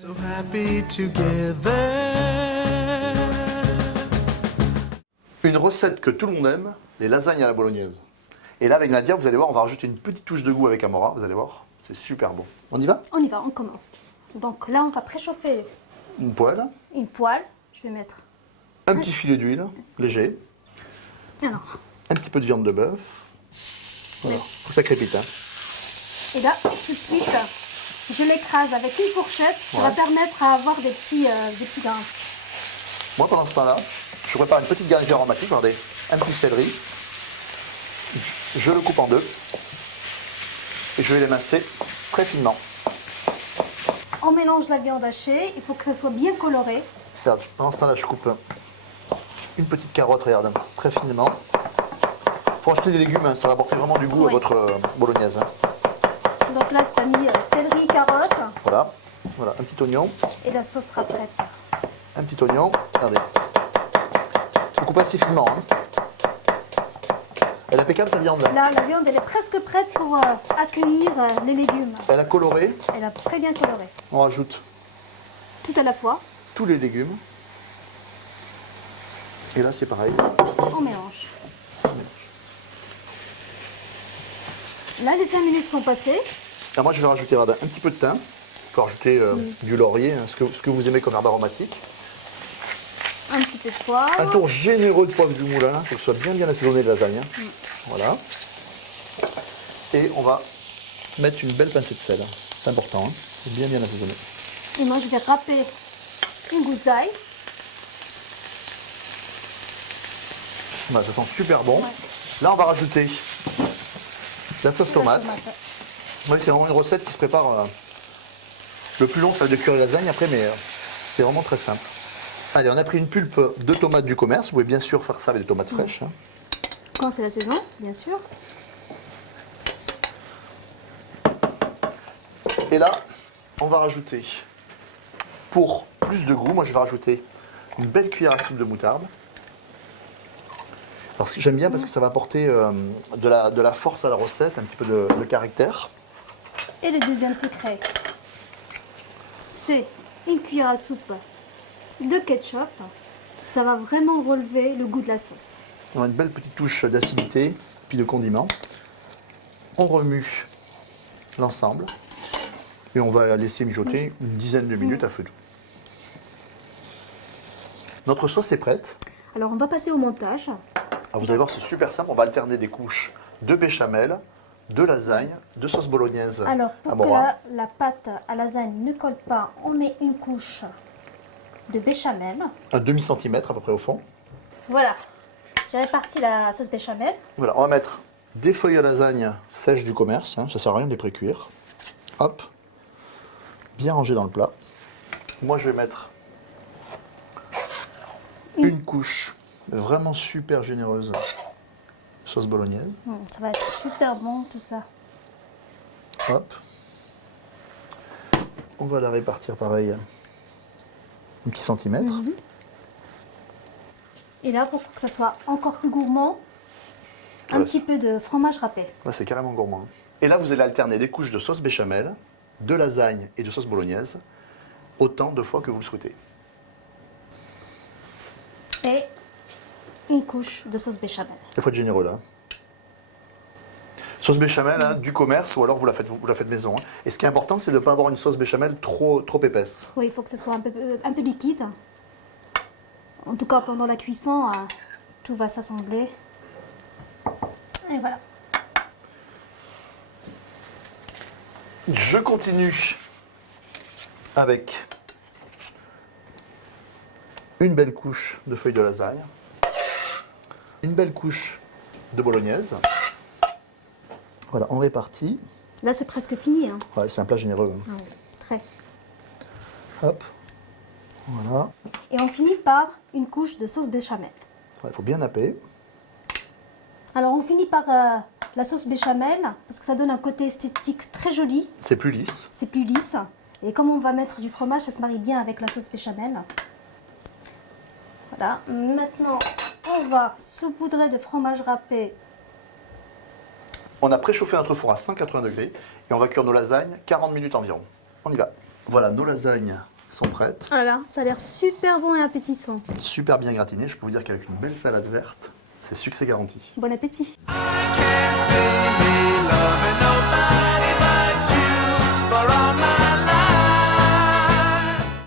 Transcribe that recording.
So happy together. Une recette que tout le monde aime, les lasagnes à la bolognaise. Et là, avec Nadia, vous allez voir, on va rajouter une petite touche de goût avec Amora, vous allez voir, c'est super bon. On y va? On y va, on commence. Donc là, on va préchauffer Une poêle, une poêle. Je vais mettre un petit filet d'huile, léger, alors, un petit peu de viande de bœuf. Voilà, faut que ça crépite. Hein. et là, tout de suite, je l'écrase avec une fourchette. Ça va Ouais. permettre à avoir des petits grains. Moi, pendant ce temps-là, je prépare une petite garniture aromatique, regardez, un petit céleri. Je le coupe en deux et je vais l'émincer très finement. On mélange la viande hachée. Il faut que ça soit bien coloré. Regarde, pendant ce temps-là, je coupe une petite carotte, regarde, très finement. Il faut acheter des légumes, hein, ça va apporter vraiment du goût à Oui. votre bolognaise. Hein. Donc là, tu as mis céleri, carotte Voilà, voilà, un petit oignon, et la sauce sera prête. un petit oignon, regardez. Vous coupez assez finement. Hein. Elle est impeccable ta viande. Là, la viande, elle est presque prête pour accueillir les légumes. Elle a coloré, Elle a très bien coloré. on rajoute Tout à la fois, tous les légumes. Et là c'est pareil. on mélange. Là, les 5 minutes sont passées. Alors moi je vais rajouter regarde, un petit peu de thym. Vous pouvez rajouter du laurier, hein, ce que vous aimez comme herbe aromatique. Un petit peu de poivre. Un tour généreux de poivre du moulin, pour que ce soit bien assaisonné de lasagne. Hein. Voilà. Et on va mettre une belle pincée de sel. C'est important, hein. C'est bien assaisonné. Et moi, je vais râper une gousse d'ail. Voilà, ça sent super bon. Là on va rajouter la sauce tomate. Oui, c'est vraiment une recette qui se prépare. Le plus long, ça va être de cuire les lasagnes après, mais c'est vraiment très simple. Allez, on a pris une pulpe de tomates du commerce. Vous pouvez bien sûr faire ça avec des tomates fraîches. Hein. Quand c'est la saison, bien sûr. Et là, on va rajouter, pour plus de goût, moi je vais rajouter une belle cuillère à soupe de moutarde. Parce que j'aime bien parce que ça va apporter de la force à la recette, un petit peu de caractère. Et le deuxième secret, c'est une cuillère à soupe de ketchup. Ça va vraiment relever le goût de la sauce. On a une belle petite touche d'acidité, puis de condiment. On remue l'ensemble et on va la laisser mijoter une dizaine de minutes à feu doux. Notre sauce est prête. Alors, on va passer au montage. Alors vous allez voir, c'est super simple. On va alterner des couches de béchamel, de lasagne, de sauce bolognaise. Alors, pour que Amora. la pâte à lasagne ne colle pas, on met une couche de béchamel. Un demi-centimètre à peu près au fond. Voilà. J'ai réparti la sauce béchamel. Voilà, on va mettre des feuilles à lasagne sèches du commerce. Hein, ça sert à rien de les pré-cuire. Hop, bien rangé dans le plat. Moi, je vais mettre une couche vraiment super généreuse de sauce bolognaise. Ça va être super bon, tout ça. Hop. On va la répartir pareil, un petit centimètre. Et là, pour que ça soit encore plus gourmand, un Ouais. petit peu de fromage râpé. Là, c'est carrément gourmand. Et là, vous allez alterner des couches de sauce béchamel, de lasagne et de sauce bolognaise, autant de fois que vous le souhaitez. Et une couche de sauce béchamel. Il faut être généreux là. Sauce béchamel hein, du commerce ou alors vous la faites maison. Hein. Et ce qui est important, c'est de ne pas avoir une sauce béchamel trop épaisse. Oui, il faut que ça soit un peu liquide. En tout cas, pendant la cuisson, tout va s'assembler. Et voilà. Je continue avec une belle couche de feuilles de lasagne, une belle couche de bolognaise. Voilà, on répartit. Là, c'est presque fini. Hein. Ouais, c'est un plat généreux. Hein. Ah oui, très. Hop, voilà. Et on finit par une couche de sauce béchamel. Il faut bien napper. Alors, on finit par la sauce béchamel parce que ça donne un côté esthétique très joli. C'est plus lisse. C'est plus lisse. Et comme on va mettre du fromage, ça se marie bien avec la sauce béchamel. Voilà. Maintenant, on va saupoudrer de fromage râpé. On a préchauffé notre four à 180 degrés et on va cuire nos lasagnes 40 minutes environ. On y va. Voilà, nos lasagnes sont prêtes. Voilà, ça a l'air super bon et appétissant. Super bien gratinées. Je peux vous dire qu'avec une belle salade verte, c'est succès garanti. Bon appétit. Can't see me loving nobody